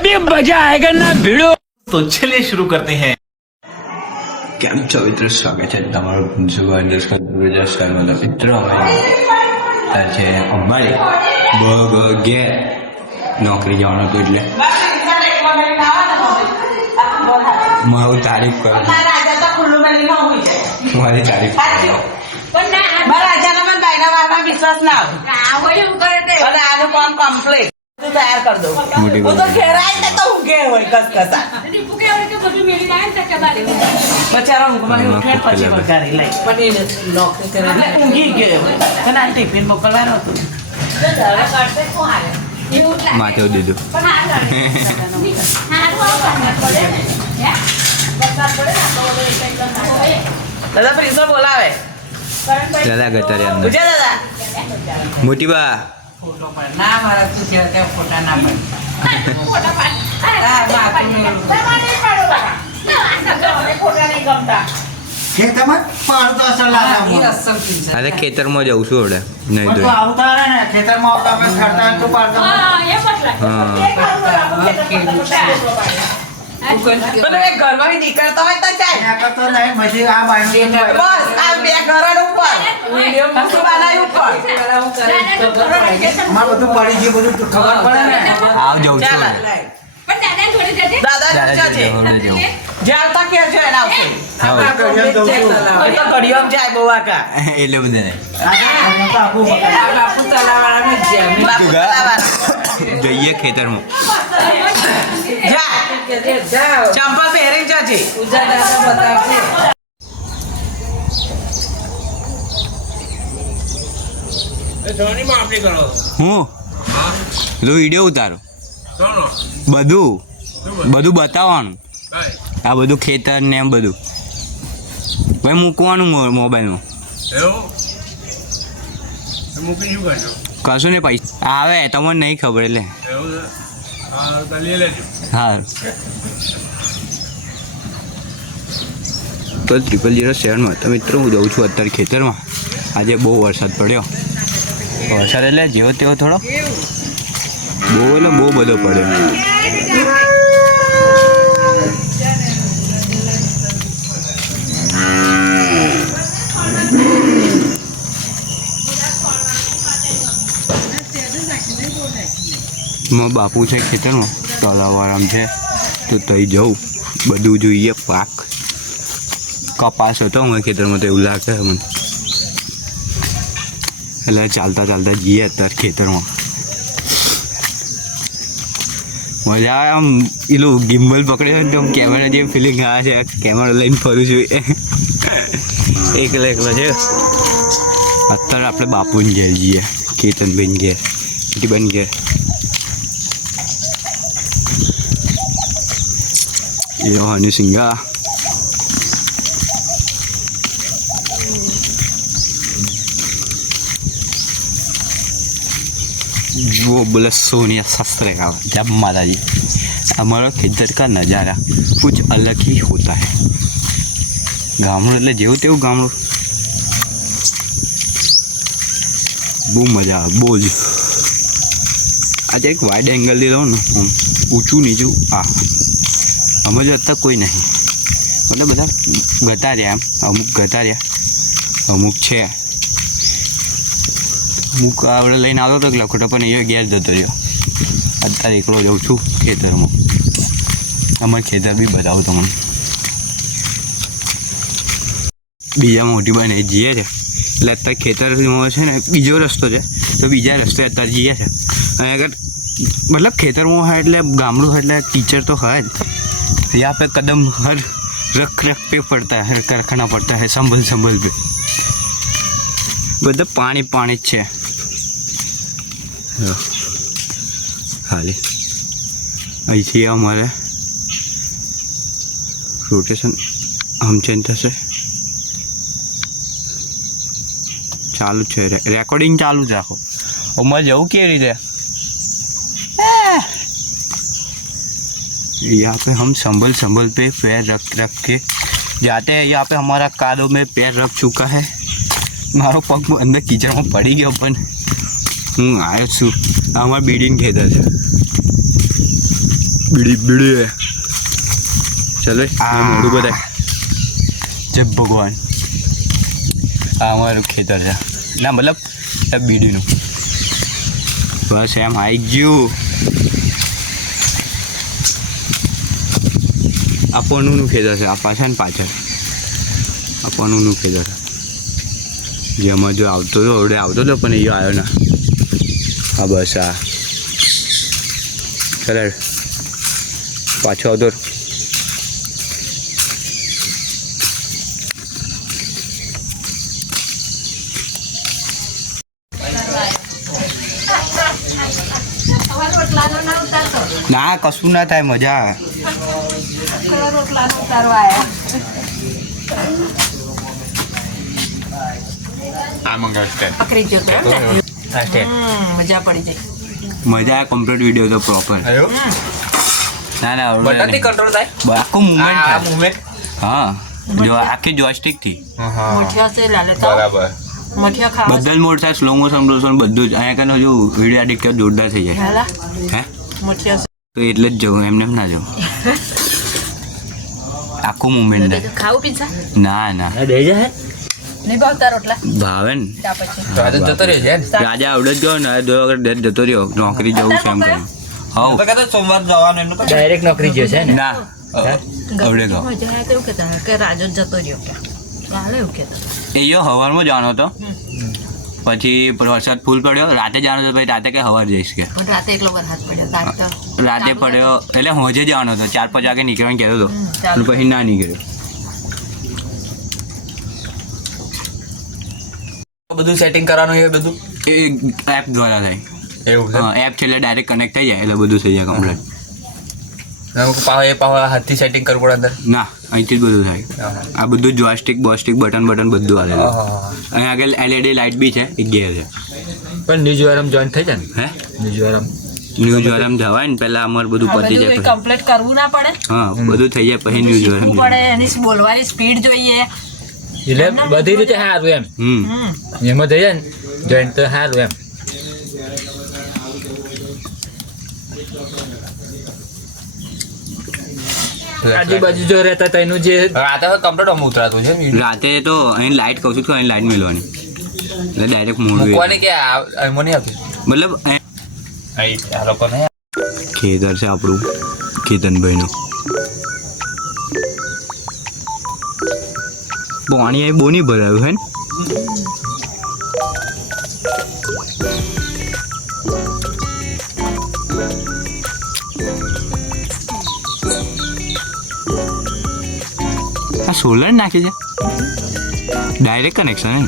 अभी मजा आएगा ना भिड़ो तो चलिए शुरू करते हैं કેમ છો મિત્રો સ્વાગત છે તમારું ભૂંસુભાઈ અંડરસ્કોર ગુરુજા શર્મા મિત્રો અમે અત્યારે છે અમારે બગ ઘેર નોકરી જવાનું હતું એટલે મારું તારીફ કરો મારી તારીફ કરો મારા રાજાના મને બાયના વારમાં વિશ્વાસ ના આવે અને આનું કોણ કમ્પ્લીટ તું તૈયાર કર દઉં. હું તો ઘેરાય ને તો ઊંઘે હોય કસકસા. બચારા ઊંઘમાં ઉઠે પછી વઘારી લઈ. પણ નોકરી કરે ઊંઘી ગયો તને આ ટિફિન મોકલવાનું હતું. માથે દીધું દાદા પ્રિન્સિપલ બોલાવે. દાદા ગતારે અંદર દાદા. મોટી બા. ફોટો પાડ ના મારા તું ત્યાં ફોટા ના પાડ ખેતરમાં પાડતો હશે અરે ખેતરમાં જઉં છું હવે. નહીં તો આવતા રહે ને ખેતરમાં આવતા આપણે ખરતા તું પાડતો પણ ઘરમાં નીકળતો હોય તો ચાલ. કરતો નહીં પછી આ બાયણું બસ આ બે ઘરણ ઉપર. વીડિયો બનાવી ઉપર. અમારે બધું પડી ગયું બધું ખબર પડે ને. આવ જઉં છું દાદા દાદા છે જ્યાં તક કે છે એના આવશે. હા. ઘડિયાળ જઉં. છું. એ તો ઘડિયાળ જાય બહુ વાકા એટલે બધે નહીં આજે તો આખું બગાડ. બાપુ ચલાવવાના જ છે બાપુ તું ગા. ચલાવવાના જઈએ ખેતરમાં જા ચંપલ પહેરી જજે હું. તો વીડિયો ઉતારો. બધું. બધું? બતાવવાનું. આ બધું ખેતર ને એમ બધું. ભાઈ મૂકવાનું મોબાઈલમાં. કશું ને પૈસા. આવે તમને નહીં ખબર એટલે. એવું છે? હા તો ત્રિપલ જીરો સેવનમાં. તો મિત્રો હું જઉં છું અત્યારે ખેતરમાં. આજે બહુ વરસાદ પડ્યો. વરસાદ એટલે જેવો તેવો થોડો? બહુ એટલે બહુ બધો પડ્યો. મારા બાપુ છે ખેતરમાં તળાવ આરામ છે, તો તઈ જવું બધું જોઈએ, પાક. કપાસ હતો અમારા ખેતરમાં, તો એવું લાગે મને. એટલે ચાલતા ચાલતા જઈએ અત્યારે ખેતરમાં. મજા આવે આમ પેલું ગિમ્બલ પકડ્યો ને તો કેમેરા જેમ ફિલિંગ આવે છે. કેમેરા લઈને ફરું છું. એકલો એકલો છે. અત્યારે આપણે બાપુને ઘેર જઈએ કેતનભાઈ ઘેર બેન ઘેર. ये हनी सिंगा वो बोले सोनिया सस्त्रे का जब माता जी हमारा खेतर का नज़ारा कुछ अलग ही होता है ગામડું એટલે જેવું તેવું ગામડું બહુ મજા આવે બહુ જ આજે એક વાઇડ એંગલથી લઉં ને આમ ઊંચું નીચું આ અમે જો અત્યારે કોઈ નહીં. મતલબ બધા ગતા રહ્યા એમ. અમુક ગતા રહ્યા. અમુક છે. અમુક આપણે લઈને આવતો હતો લખોટો પણ એ ગેર જતો રહ્યો. અત્યારે એકલો જઉં છું ખેતરમાં. અમારે ખેતર બી બતાવું તમને. બીજા મોટી બને જઈએ છે. એટલે અત્યારે ખેતરમાં છે ને, બીજો રસ્તો છે. તો બીજા રસ્તે અત્યારે જઈએ છે. અને અગર મતલબ ખેતરમાં હોય એટલે ગામડું હોય એટલે ટીચર તો હોય જ. યા પે કદમ હર રખ રખ પે પડતા હે કરખાના પડતા હે સંભલ સંભલ પે. બધા પાણી પાણી જ છે. હાલે. અહીંથી અમારે રોટેશન આમ ચેન્જ થશે. ચાલુ છે. રેકોર્ડિંગ ચાલુ જ રાખો. અમારે જવું કેવી રીતે? यहाँ पे हम संभल संभल पे पैर रख रख के जाते हैं यहाँ पे हमारा कादों में पैर रख चुका है મારો પગ અંદર કિચડમાં પડી ગયો પણ હું આવ્યો છું આ અમારા બીડીને ખેતર છે બીડી બીડી ચલો આ મોડું બધા જય ભગવાન આ અમારું ખેતર છે ના મતલબ આ બીડીનું બસ એમ આવી ગયું આ પનુનું ખેતર છે આ પાછા ને પાછળ આ પનુનું ખેતર જેમાં જો આવતો હતો ઓડે આવતો હતો પણ એ આવ્યો ના. હા, બસ આ ચાલે પાછો આવતો ના, કશું ના થાય, મજા મજા પડી જાય મજા કમ્પ્લીટ વીડિયો તો પ્રોપર ના ના બટનથી કંટ્રોલ થાય? આખું મુવમેન્ટ આ થાય હા. જો આખી જોયસ્ટિકથી. મઠિયા છે લાલે બરાબર. મઠિયા ખાવા બધા મોડ થાય સ્લો મોશન બધું જ. અહીંયા કને હજુ વીડિયો એડિટ કર્યો જોરદાર થઈ જાય. હે? મઠિયા તો એટલે જ જવું એમને એમ ના જવું. આખું મુમેન્ટ થાય ખાવું પીઝા ના ના. ભાવે આજે જતો રહ્યો રાજા આવડે જ ગયો ને દો વગર જતો રહ્યો. નોકરી જવું છે એમ કહ્યું હવ. સોમવાર જવાનું એમનું ડાયરેક્ટ નોકરી ગયો છે ને. ના આવડે ગયો. કે રાજો જતો રહ્યો. કે એ હવારમાં જવાનો હતો પછી વરસાદ ફૂલ પડ્યો. રાતે જવાનો હતો પછી રાતે કે હવાર જઈશ કે. રાતે એકલો વરસાદ પડ્યો રાતે પડ્યો. એટલે હોજે જવાનો હતો. ચાર પાંચ વાગે નીકળવાનું કહેતો હતો. પછી ના નીકળ્યો. બધું સેટિંગ કરવાનું એ બધું? એ એપ દ્વારા થાય. એવું એપ છે એટલે ડાયરેક્ટ કનેક્ટ થઈ જાય એટલે બધું થઈ જાય કમ્પ્લીટ એ પાવા હાથથી સેટિંગ કરવું પડે અંદર? ના. અહીંથી જ બધું થાય. આ બધું જોયસ્ટિક બોસ્ટિક બટન બટન બધું આવે અહીં અહીંયા આગળ એલઈડી લાઇટ બી છે એક ગેર છે. પણ ન્યૂઝ વાળામાં જોઈન થઈ જાય ને? હે? ન્યૂઝ વાળામાં ન્યૂઝ વાળામાં જવાય ને પહેલાં અમારે બધું પતી જાય પછી. કમ્પ્લીટ કરવું ના પડે? હા બધું થઈ જાય પછી ન્યૂઝ શીખવું પડે એની બોલવાની સ્પીડ જોઈએ. એટલે બધી રીતે સારું એમ. હમ. હમ. એમાં જઈએ ને જોઈન્ટ તો સારું એમ. આજુબાજુ જો રહેતા એનું જે રાતે કમ્પ્લીટ ઉતરાતું છે રાતે તો અહીં લાઇટ કહું છું તો અહીં લાઇટ મેળવાની એટલે ડાયરેક્ટ મોડું મૂકવાની કે મને આપી મતલબ આ લોકો નહીં ખેતર છે આપણું કેતનભાઈનું. પાણી અહીં બહુ નહીં ભરાયું હે ને? સોલર નાખી છે. ડાયરેક્ટ કનેક્શન એમ.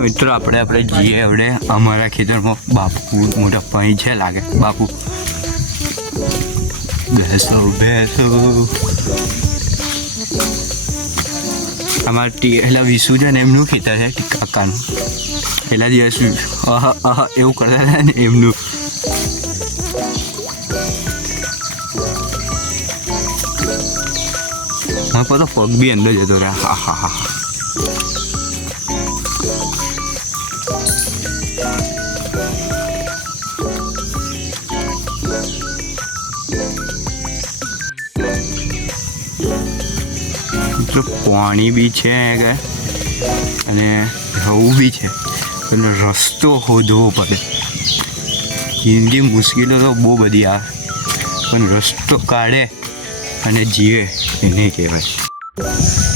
મિત્રો, આપણે આપણે જઈએ હવે અમારા ખેતરમાં બાપુ, મોટા પાણી છે લાગે. બાપુ. બેસો બેસો. અમારા એટલે વિસુ છે ને એમનું ખેતર છે કાકાનું. પહેલાં દિવસ અહ અહ એવું કરતા હતા ને એમનું. હા પોતા પગ બી અંદર જતો રહ્યા. હા હા હા હા. પાણી બી છે કે અને રહું બી છે. એટલે રસ્તો શોધવો પડે. જિંદગી મુશ્કેલો તો બહુ બધી આવે. પણ રસ્તો કાઢે અને જીવે એને કહેવાય.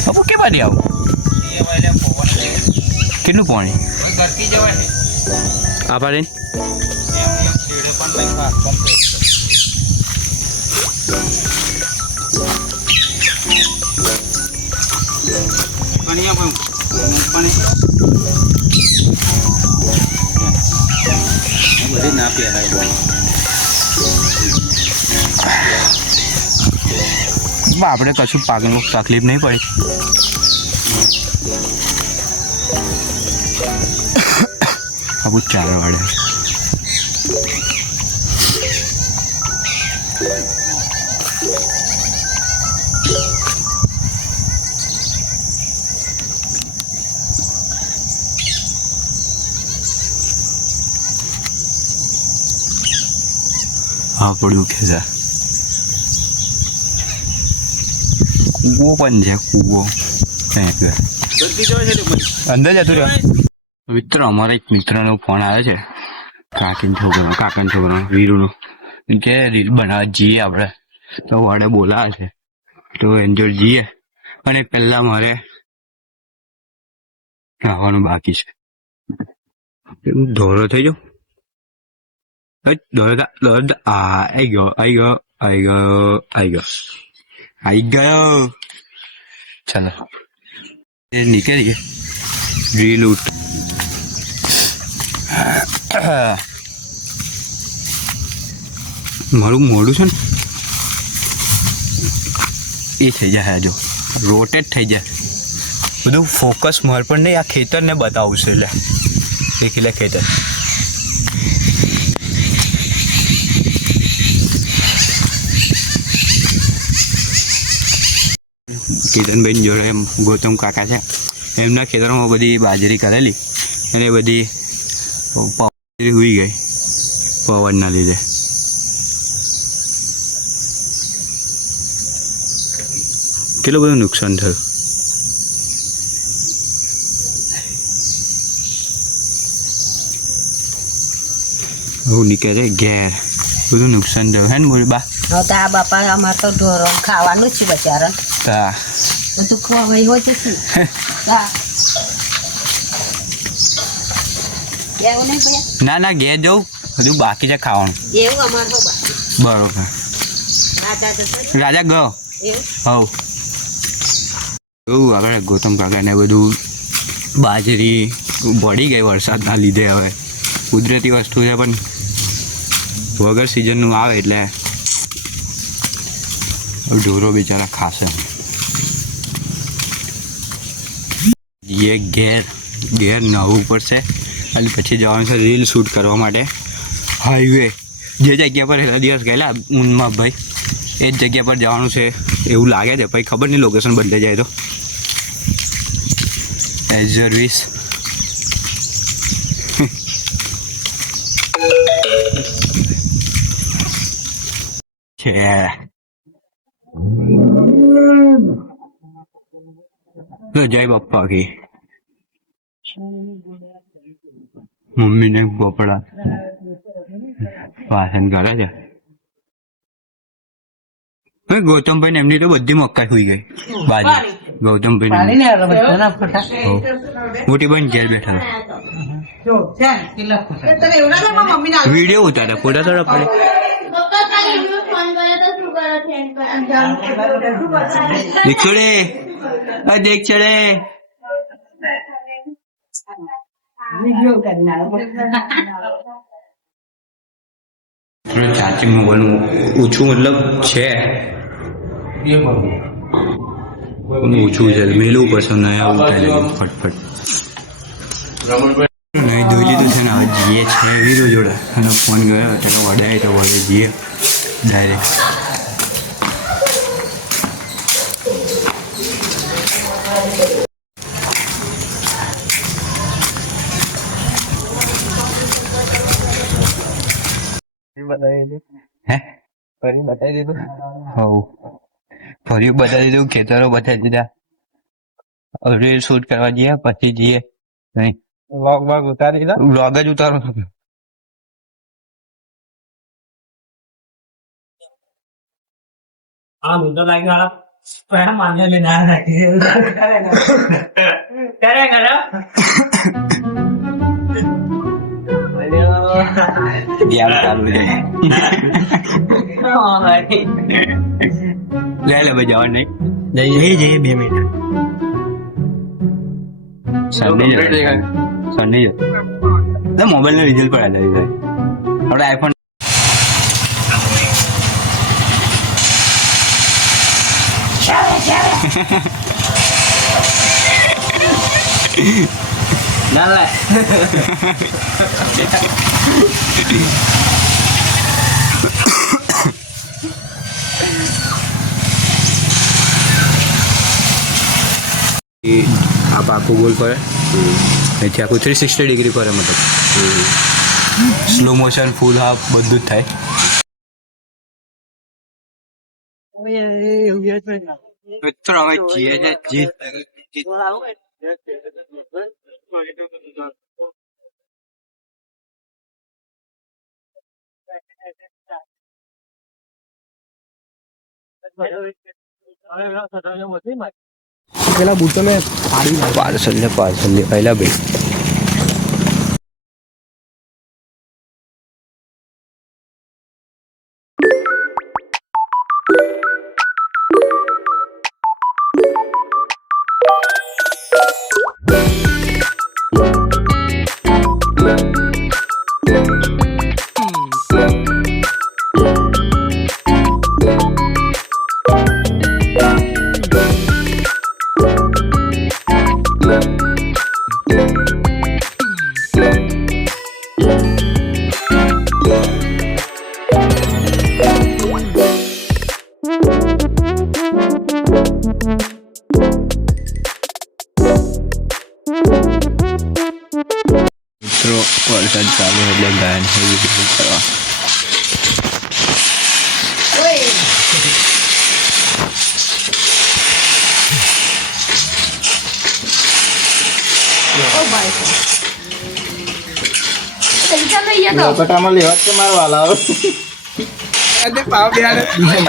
બાપુ કે બારી આવું? કેટલું પાણી? બધી ના પીવાય આપણે કશું પાકનું તકલીફ નહીં પડી. આબુ ચાર વાળે હા, પડ્યું ખેતર કૂવો પણ છે, કૂવો. અંદર જતું રહ્યો. મિત્ર, અમારા એક મિત્રનો ફોન આવે છે. કાકીન છોકરો કાકાનો છોકરો, વીરુનો. કે, રીલ બનાવવા જઈએ આપણે. તો વાડે બોલાવે છે. તો એન્જોય જઈએ. અને પહેલા મારે આવવાનું બાકી છે. ધોરો થઈ જાઉં દોડ દોડ આ આઈ ગયો આઈ ગયો આઈ ગયો આઈ ગયો આવી ગયો ચાલો નીકળી નીકળીએ રીલ ઉઠ મારું મોડું છે ને એ થઈ જાય જો રોટેટ થઈ જાય બધું ફોકસ માર પણ નહીં આ ખેતરને બતાવું છે એટલે દેખી લે ખેતર કેતનભાઈ જોડે એમ ગૌતમ કાકા છે. એમના ખેતરમાં બધી બાજરી કરેલી અને બધી પવન હુઈ ગઈ પવનના લીધે. કેટલું બધું નુકસાન થયું? હું નીકળે ઘેર. બધું નુકસાન થયું. હે ને બોલ બા? તો આ બાપા અમારે તો ઢોરો ખાવાનું છે બચારા તા બધું ખવાય હોય તો શું ના ના ઘેર જવું બધું બાકી છે ખાવાનું. એવું અમારે બરોબર. રાજા ગયો. એવું? હવ. એવું આગળ ગૌતમ કાકાને બધું બાજરી પડી ગઈ વરસાદના લીધે હવે. કુદરતી વસ્તુ છે પણ વગર સિઝનનું આવે એટલે. ઢોરો બિચારા ખાશે. એ ઘેર ઘેર નવું પડશે. અને પછી જવાનું છે રીલ શૂટ કરવા માટે. હાઈવે જે જગ્યા પર એટલા દિવસ ગયેલા ઊનમાં ભાઈ એ જ જગ્યા પર જવાનું છે. એવું લાગે છે, ભાઈ ખબર નહીં લોકેશન બદલાઈ જાય તો. એઝ સર્વિસ છે. જય બાપ્પા કી મમ્મીને ગોપડા. વાસણ કરે છે ગૌતમભાઈ ને એમની તો બધી મક્કા સુઈ ગઈ. બાજુ ગૌતમભાઈ ના મોટી બેન ઘેર બેઠા. ને ને. વીડિયો ઉતારે, ફોટા થોડા પડે. પપ્પા કાલે કરો વીડિયો કરીને આવ્યો. ચાર્જિંગ ઓછું મતલબ છે ઓછું છે મેલું પડશે નયા થાય ફટફટ નહીં ધોઈ લીધું છે ને હવે જીએ છે વીરો જોડે અને ફોન ગયો એટલે વડાય તો વડે જીએ ડાયરેક્ટ હે? ફરી બતાવી દીધું? હવ. ફરી બતાવી દીધું ખેતરો બતાવી દીધા. હવે શૂટ કરવા જઈએ પછી જઈએ. નહીં. લોગ બોગ ઉતારી દીધા વ્લોગ જ ઉતારો. આ મુદ્દો લાગ્યો આ માન્ય લઈને આવ્યા રાખી કરે Dạ, dạ. dạ. Giao luôn rồi. Đây là bây giờ anh ấy đây, vậy vậy bia mày nè? Sao ní rồi Sao ní rồi Nó một bên lưu dư qua lại rồi. Nó ra iPhone. Yeah. นั่นแหละ એ આ પાકું goal પર એથી આખું three sixty degree પર મતલબ. Slow motion ફૂલ half બધું જ થાય. મિત્રો હવે જીએ છે જીત પાર્સલ ને પાર્સલ ને પહેલા ભાઈ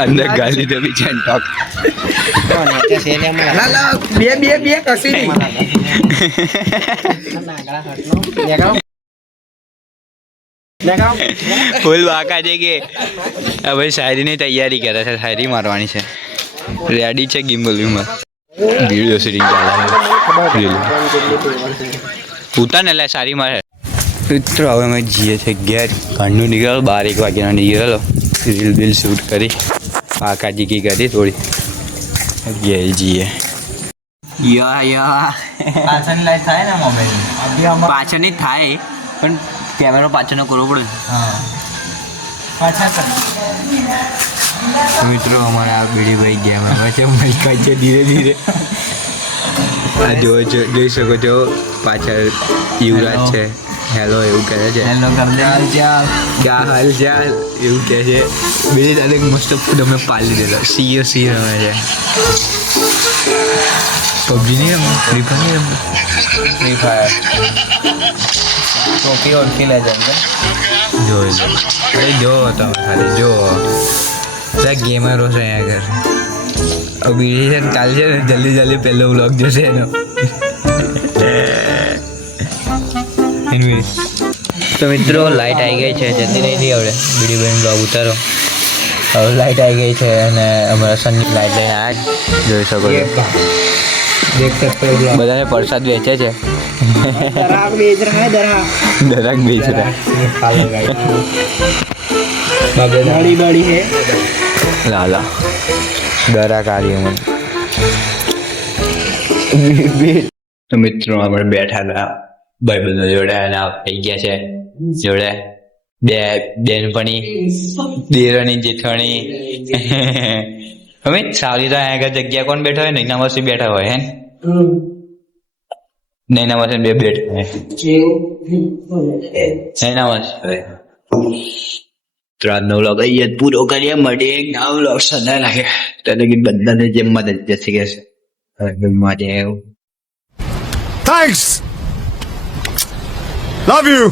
અંદર ગાલી દે બીજા ટોક બે બે બે કસી ફૂલ વાકા છે કે. હવે શાયરીની તૈયારી કરે છે શાયરી મારવાની છે. રેડી છે ગિમ્બલ વિમ્બલ વીડિયો શૂટિંગ ચાલે ઉતાર ને લે સારી મારે. મિત્રો હવે અમે જઈએ છીએ ઘેર. ઘરનું નીકળેલો બાર એક વાગ્યાનો નીકળેલો રીલ બિલ શૂટ કરી. પાકાજી કી કરી થોડી. ઘેર જઈએ. યા યા. લાઈટ થાય ને મોબાઈલ પાછળની થાય. પણ કેમેરો પાછળનો કરવો પડે. મિત્રો અમારા આ બીડીભાઈ ભાઈ આવે છે. મલકા છે ધીરે ધીરે. આ જો- જોઈ શકો છો પાછળ યુવરાજ છે. હેલો એવું કહે છે. હેલો કરી ચાલ? ક્યાં હાલ ચાલ? એવું કહે છે. બીજી તારે મસ્ત તમે પાલી દેલો સીઓ સી રમે છે. પબજી નહીં રમે ફ્રી ફાયર નહીં રમે ફ્રી ફાયર ટોપી ઓળખી લેજે જો અરે જો તમે ખાલી જો. બધા ગેમરો છે અહીંયા આગળ. બીજી છે ને કાલ છે ને જલ્દી જલ્દી પહેલો બ્લોગ જશે એનો. તો મિત્રો લાઇટ આવી ગઈ છે જતી નહીં હવે. બીડી બેન બ્લોગ ઉતારો. હવે લાઈટ આવી ગઈ છે અને અમારા સનની લાઇટ લઈને આ જોઈ શકો છો. બધાને પ્રસાદ વેચે છે. દરાક બેચ રહા દરાક. બેચ રહા. બગડાડી બડી હે લાલા દરાક આ મને. તો મિત્રો આપણે બેઠા હતા. ભાઈબંધો જોડે અને થઈ ગયા છે જોડે. બે બેનપણી દેરાણી જેઠાણી. અમે સારી તો અહીંયા જગ્યા કોણ બેઠા હોય? નૈના માસી બેઠા હોય, હે? નૈના માસી બે બેઠા હોય. નૈના માસી ત્રણ નવ આજનો અહીંયા પૂરો કરીએ મળીએ એક નવો લોક સદા લાગે તને કે બધાને જેમ મદદ જશે કે માટે Thanks. Love you.